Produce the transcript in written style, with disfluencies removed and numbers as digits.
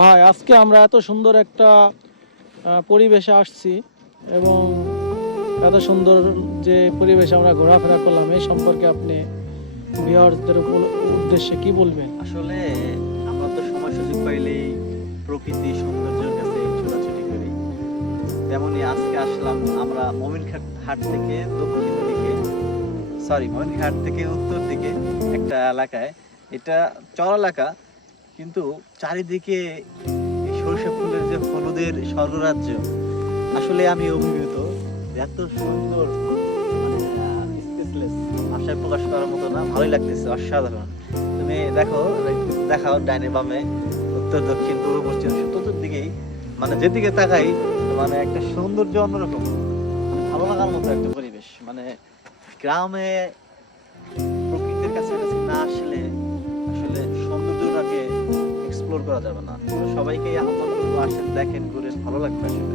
ভাই আজকে আমরা এত সুন্দর একটা পরিবেশে আসছি এবং এত সুন্দর যে পরিবেশে আমরা ঘোরাফেরা করলাম এই সম্পর্কে আপনি ভিউয়ার্সদের উদ্দেশ্যে কি বলবেন? আসলে আমরা তো সময় সুযোগ পাইলেই প্রকৃতি সৌন্দর্যের কাছে ছোটাছুটি করি। তেমনি আজকে আসলাম আমরা হাট থেকে দক্ষিণ দিকে, মমিনখাট থেকে উত্তর দিকে একটা এলাকায়। এটা চর এলাকা, কিন্তু চারিদিকে এই সরিষা ফুলের যে হলুদের স্বর্গরাজ্য, আসলে আমি অভিভূত। এত সুন্দর, মানে স্পেসলেস, ভাষায় প্রকাশ করার মতো না, ভালোই লাগতেছে, অসাধারণ। তুমি দেখো, দেখাও ডাইনে বামে, উত্তর দক্ষিণ পূর্ব পশ্চিম চতুর্দিকেই, মানে যেদিকে তাকাই মানে একটা সৌন্দর্য অন্যরকম, মানে ভালো লাগার মতো একটা পরিবেশ। মানে গ্রামে প্রকৃতির কাছাকাছি না আসলে আসলে সৌন্দর্যটাকে এক্সপ্লোর করা যাবে না। তো সবাইকে আহ্বান করবো, আসেন, দেখেন, ঘুরে, ভালো লাগবে আসলে।